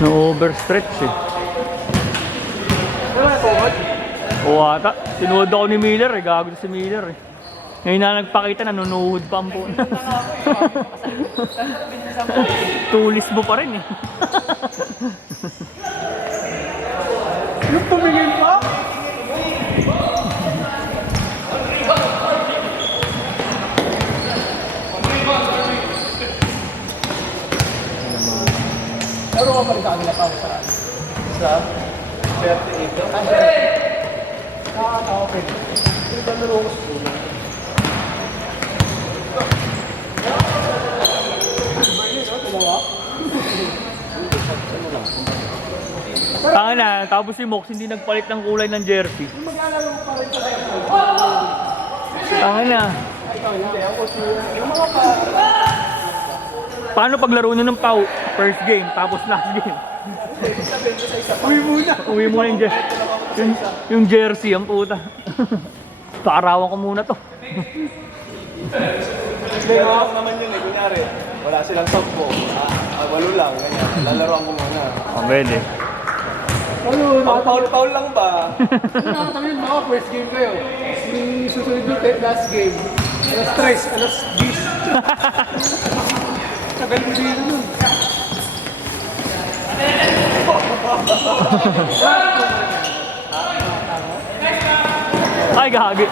Na-overstretch eh. Oo ata. Sinuod ako ni Miller eh. Gago si Miller eh. Ngayon na nagpakita, nanunuhod pa ang puno. Tulis mo pa rin eh. Yung tumingin pa? Ano ka pa rin sa kanila pa saan? Sa? 38. Nakaka-open. Yung ba nalungos po? Tanga na, tapos si Mox hindi nagpalit ng kulay ng jersey. Maglalaro pa rin sa kayo. Tanga na. Ikaw, hindi. Ako yung mga pa... Paano paglaro nyo ng PAW? First game, tapos last game. Uwi muna. Uwi mo na yung jersey, ang puta. Paarawan ko muna to. Hindi, lang naman yun eh. Kunyari, wala silang 10. 8 lang, ganyan. Lalaroan ko muna. Oh, pwede. Ano, Paul lang ba? nakatabi yun mga first game kayo. Yung susunod yung last game. Alas 3, alas 10. Tagal mo dito nun. Ay, gagi.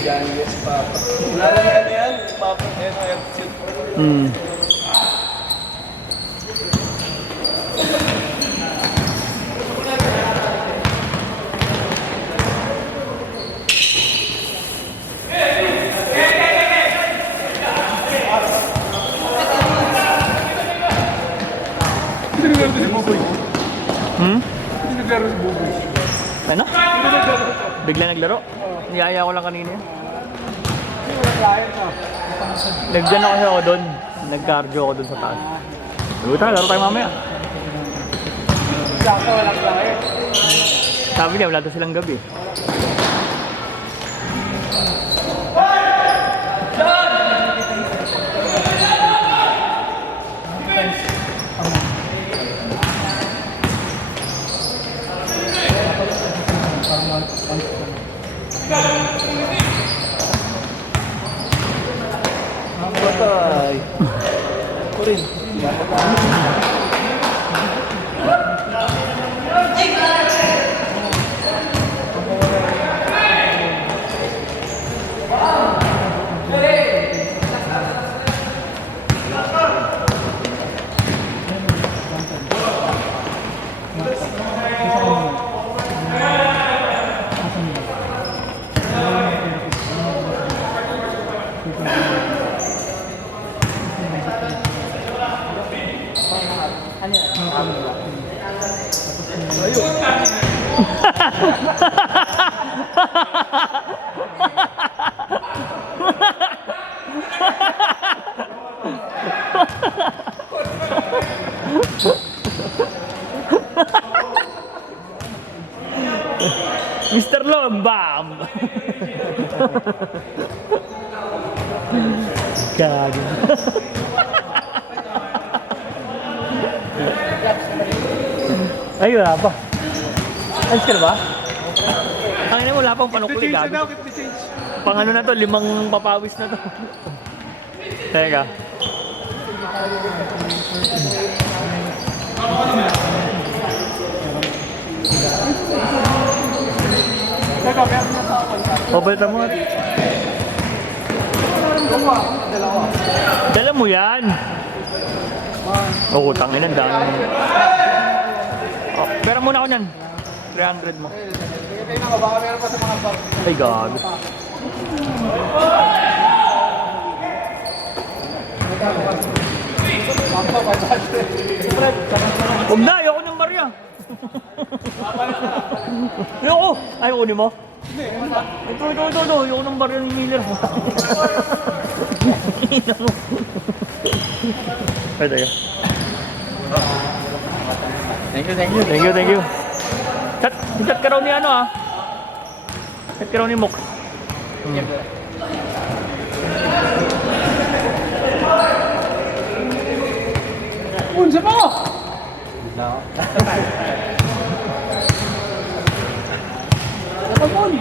Yan, yes, Papa. Wala lang yan. Papa, airsuit. Hindi naglaro si Buboy. Hmm? Hindi naglaro si Buboy. Ano? Bigla naglaro? Niyaya ko lang kanina yan. Hindi wala client na. Nagdyan ako doon. Nag-cardio ako doon sa taas. Luta, laro tayo mamaya. Sakto wala client. Sabi niya, wala daw silang gabi. Batay. Ko rin. Mr. Long, bam! Gago. Ay, wala pa. Ayos ka na ba? Ang ina mo, wala pang panukli, Change na daw, gago. keep the change. Pang ano na to, 5 papawis na to. Teka. Teka, meron na sa ako. Pabalta mo. Dalawa. Dala mo yan. Oo, tangin ang dami. Oh, pera muna ako yan. 300 mo. Sige, tayo na, baka meron pa sa mga bar. Ay, gago. Huwag na, ayoko ng Maria. Ayoko. Ay, kunin mo. Ito. Ayoko ng Maria ng Miller. Ay, tayo. Thank you. Chat ka raw ni ano ah. Chat ka raw ni Mok. Unsa pa? Napapon.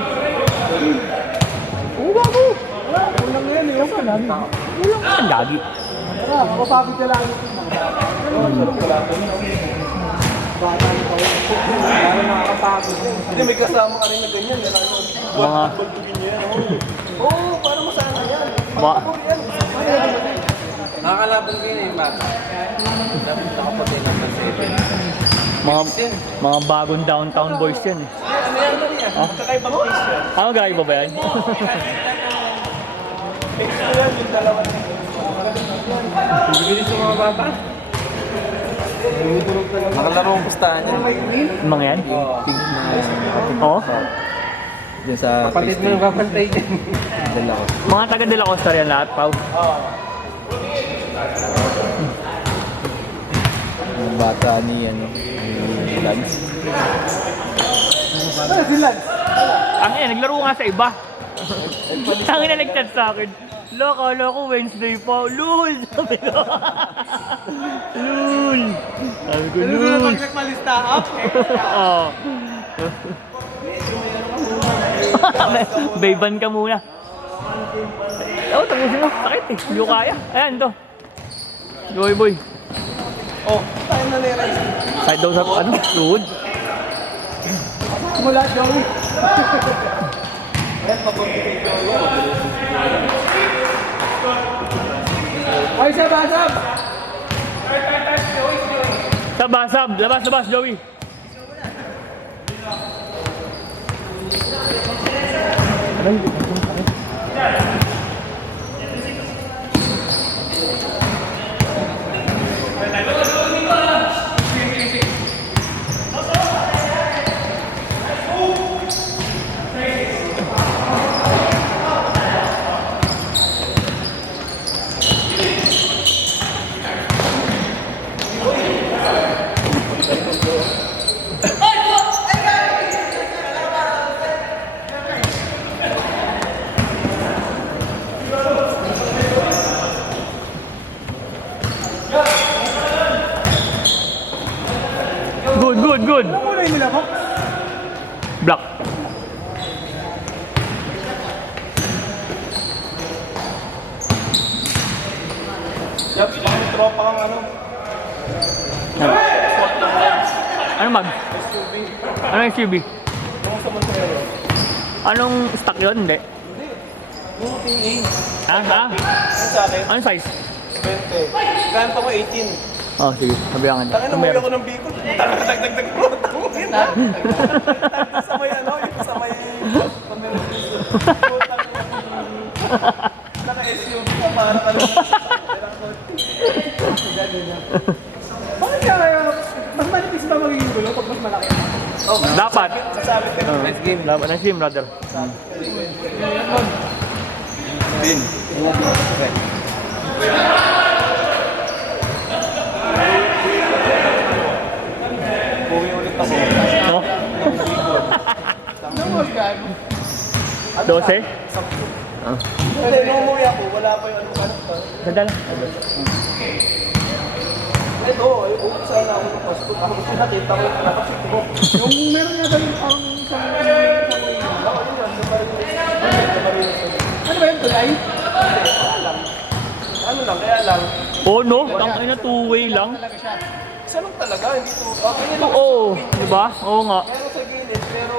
Oo, bago. Walang yan eh. Walang Ang gagi. Tara, mapapagod ka lang. Hindi, may kasama ka rin na ganyan. Mga... Oo, para masana yan. Nakakalaban ko yun eh, Matt. Dapat nakaputi ng pansetin. Mga bagong downtown boys yan eh. Ano yan ba niya? Kakaibang face yan. Ano gagawin ba yan? Face ko yan, yung dalawa. Bibilis yung mga bata. Nakalaro ang pustahan yan. Yung mga yan? Pink na Oo. dun sa Kapatid mo yung kapantay dyan. dala ko. Mga taga de la Costa yan lahat, Pao. Yung bata ni Lance. Ano sila? Ang naglaro nga sa iba. Ang ina nag-chat sa akin. Loko, Wednesday pa. Lul! Sabi ko. Lul! Sabi ko, Ano sila Lul! pag nagmalista up? Oo. Bayban ka muna. Oo, tapusin mo. Sakit eh. Hindi ko kaya. Ayan, to. Boy. Oh, tayo na nila. Side daw sa, ano, tuhod. Mula, Joey. Ay, sabasab! Sabasab. Labas, Joey. Good. Ano muna yung nila ko? Black. Yup, tropa kang ano. Ano mag? Ano yung SUV? Yung sa Montero. Anong stock yun? Hindi. Yung TA. Ah? Yung sa akin, Anong size? 20. Ganto ko 18. Oh, sige. Sabihan ka. Tangin na muli ako ng Bicol. Dagdag bro. Tangin na. Sa may ano, yung sa may... Naka-SUV ka para ka lang. Bakit kaya mas manipis ba magiging gulo pag mas malaki? Dapat. Sasabit ka ng Let's game. Dapat. Nice game, brother. Bin. Uwi ulit ako. No? Ano mo gago? 12? Hindi, nung umuwi ako, wala pa yung ano pa. Ganda lang. Ito, uwi sana ako ng pasto. Ako kasi nakita ko yung nakapit ko. Yung meron nga daw yung parang isang ano ba yun? Tulay? Ano lang, kaya lang. Oh, no? Tangay na two-way lang. Talaga siya. Isa lang talaga, hindi to. Okay lang. Oo. Diba? Oo nga. Meron sa gilid, pero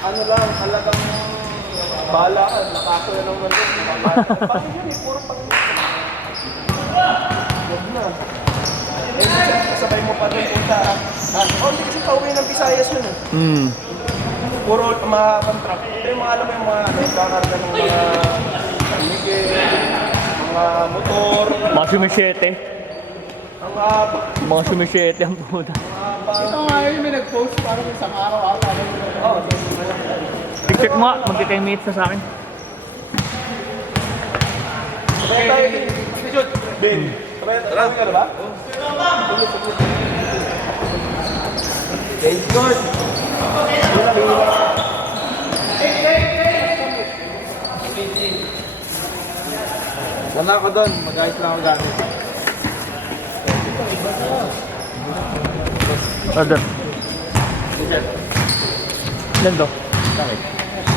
ano lang, talagang bahala ka. Nakasuya lang man doon. Bakit yun eh, puro pang... Huwag na. Eh, kasabay mo pa doon punta. Oh, hindi kasi pauwi ng Visayas yun eh. Hmm. Puro mahabang truck. Ito yung mga alam mo yung mga nagkakarga ng mga tumigil, mga motor, Mga sumisyete. ang haba. Mga sumisyete ang puta. Ito nga yun, may nag-post parang isang araw-araw. Oh, Check mo nga. Magti 10 minutes na sa akin. sabay tayo din. Si Jud, Ben. Sabay tayo ka na ba? Thank God. Wala ko doon, mag-ayos lang ako gamit. Brother. Ilan to?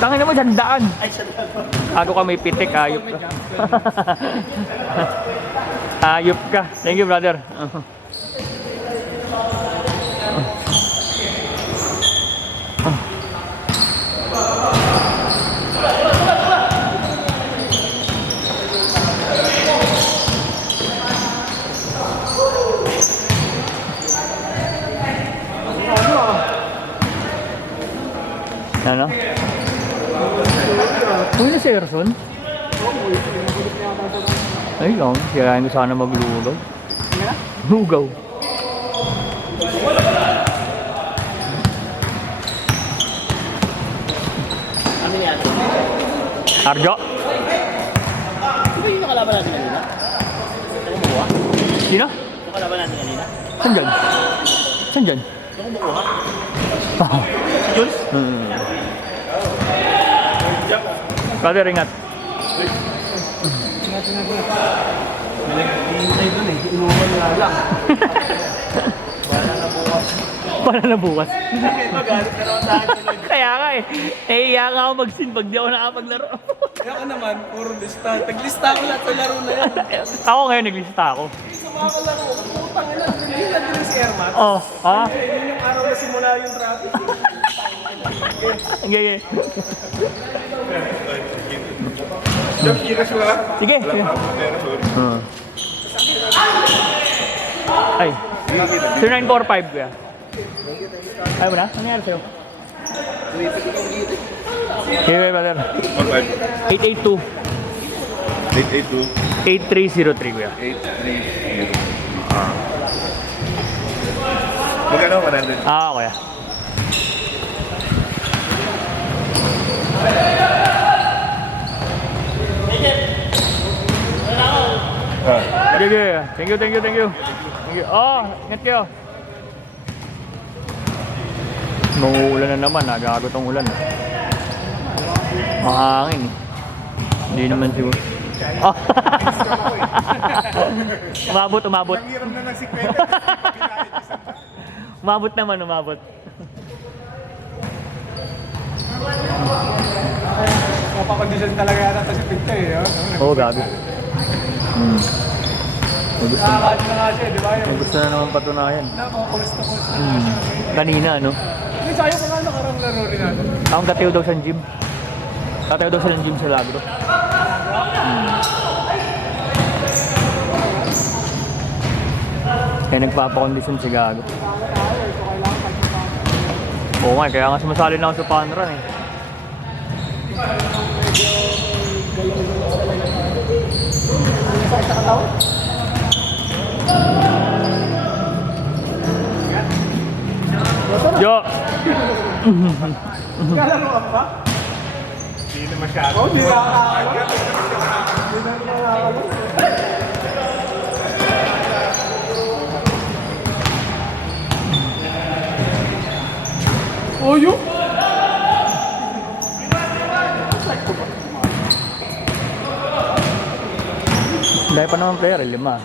Tangin naman, sandaan. Ako ka may pitik, ayop ka. Ayop ka. Thank you, brother. Ano? Uy, na si Erson? Ay lang, kaya ko sana maglugaw. Lugaw. Ano yan? Arjo? Di ba yung nakalaban natin kanina? Ito kumuha? Sino? Yung kalaban natin kanina? Saan dyan? Saan dyan? Yung kumuha? Jules? Brother, ingat. Hintay doon eh. Inuman nga lang. Para na bukas. Kaya nga eh. Iya nga ako mag-sin pag di ako nakapaglaro. Kaya ka naman, puro lista. Taglista ko lahat sa laro na yan. Ako ngayon naglista ako. Sumakalaro ko, putang ina. Hindi din si Ermat. Oh, ha? Yun yung araw na simula yung traffic. Sige, sige. Jump kiras mo lang. Sige, sige. Ay, 0945 kuya. Ayaw mo na? Ano nangyari sa'yo? Sige, brother. 882 882 8303 kuya. 830. Magkano ka natin? Kuya. Sige, thank you, thank you, thank you. Thank you. Oh, ingat kayo. Mauulan na naman, nagago tong ulan. Mahangin eh. Hindi naman siguro. Oh. Umabot, umabot. Hiram na ng 50. Umabot naman, umabot. Mapakondisyon talaga yata ito si Pinto eh. Oo, gago. May gusto, Nakakaat na nga siya, di ba? may gusto na naman patunayan. Napakakulis na kulis na nga siya. Kanina, no? Hindi, sayang ko nga nakarang laro rin natin. Ang tatayo daw sa gym. Tatayo daw sa gym sa Lagro. Kaya nagpapakondisyon si Gago. Oo nga, kaya nga sumasali na ako sa fun run eh. Yo! Kalaro ka ba? Hindi na masyado. Oo, hindi nakakaalam. Hindi na nakakaalam. Oh, yun! Dahil pa naman player, 5. 8.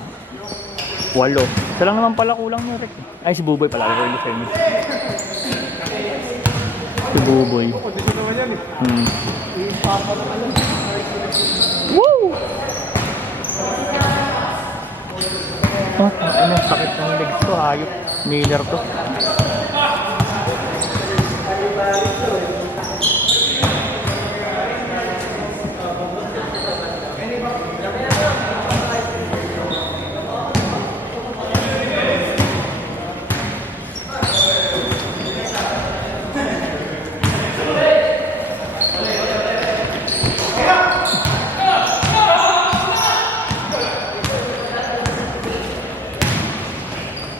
Isa lang naman pala kulang ni Rick. Ay, si Buboy pala. Si Buboy. Kondisyon naman yan eh. Woo! Ano, sakit ng legs ko, hayop. Miller to.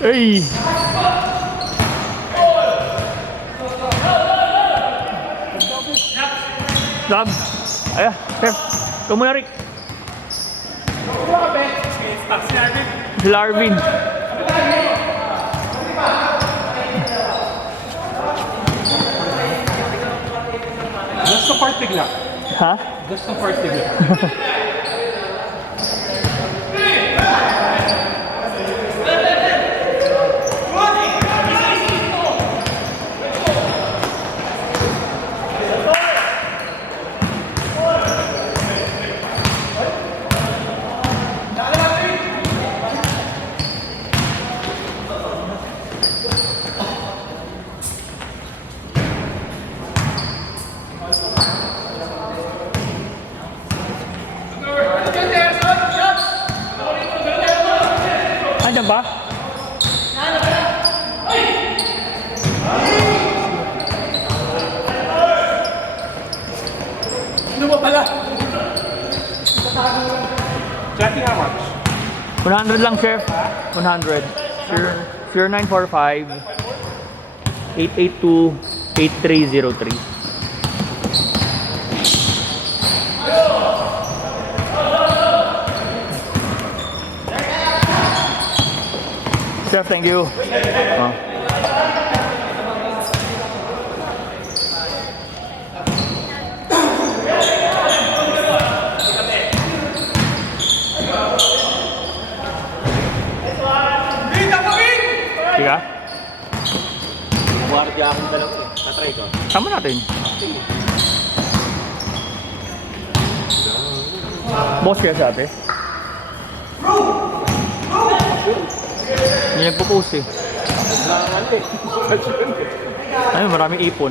Ay! Sab! Ayan, Steph. Ikaw muna, Rick. Si Larvin. Gusto part bigla. Ha? Gusto part bigla. Andiyan ba? Ano ba pala? Jackie, how much? 100 lang, chef. 100. 0945 882 8303. Chef, thank you. Oh. Tiga? Guardia akong dalawa eh. Tatry ko. Sama natin. Boss kaya sa ate? Hindi nagpo-post eh. Ay, maraming ipon.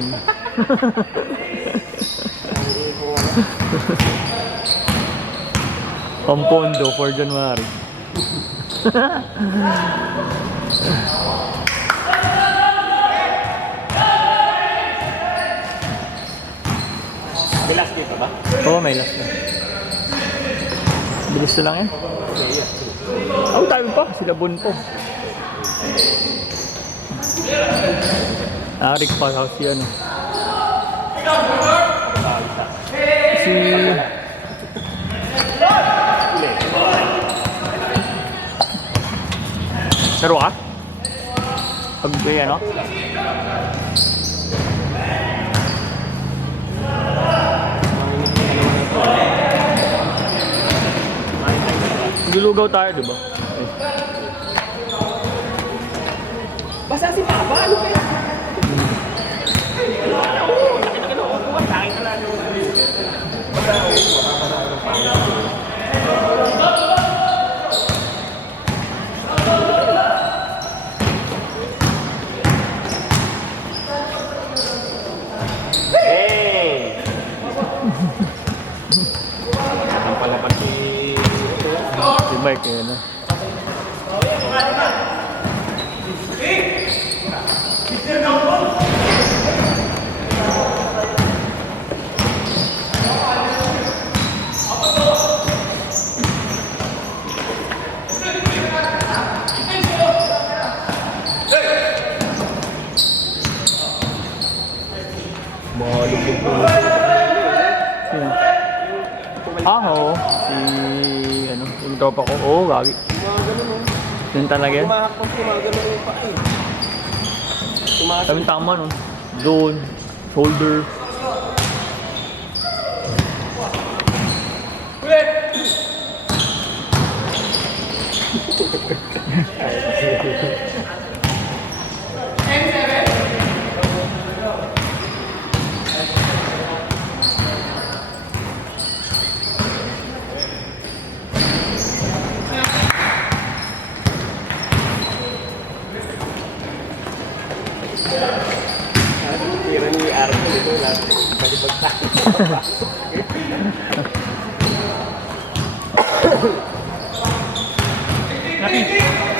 Pampondo for January. May last dito ba? Oo, may last na. Bilis na lang yan. Oh, tayo pa. Sila Bon po. Arik pa si ano. Si... Laro ka? Pag ano? Lulugaw tayo, di ba? Basta si Papa, ano kaya? Hey! Ang pala pati... Si Mike, eh, no? Aho, si ano, yung tropa ko. Oo, gagi. Yun talaga yan. Kumahakpang gumagano yung paa eh. Kaming tama nun. Zone, shoulder. Tira ni Arto ito lahat. Palibag sa akin.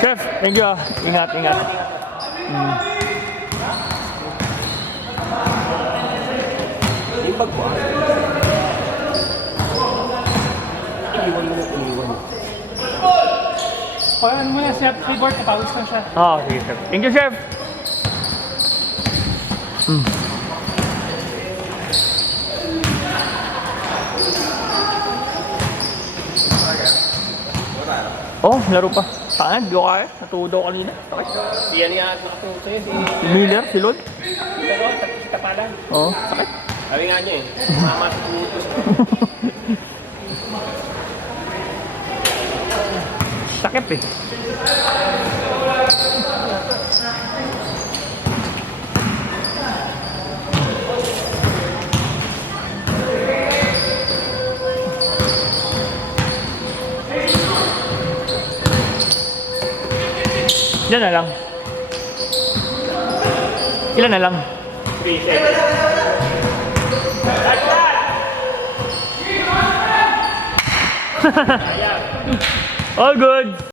Chef, thank you ah. Ingat, ingat. Yung bagwa. Iniwan mo na iniwan. Paano mo na, Chef? Keyboard, kapawis na siya. Ah, sige, chef. Thank you, chef. Oh, laro pa. Saan? Di ko kaya. Natuwa daw kanina. Okay. Siya niya at nakatulog sa'yo. Si Si Miller, si Lod. Pero, kita pa lang. Oo, sakit. Sabi nga niya eh, mama sa putos. Sakit eh. Ilan na lang? Ilan na lang? 3 seconds. All good!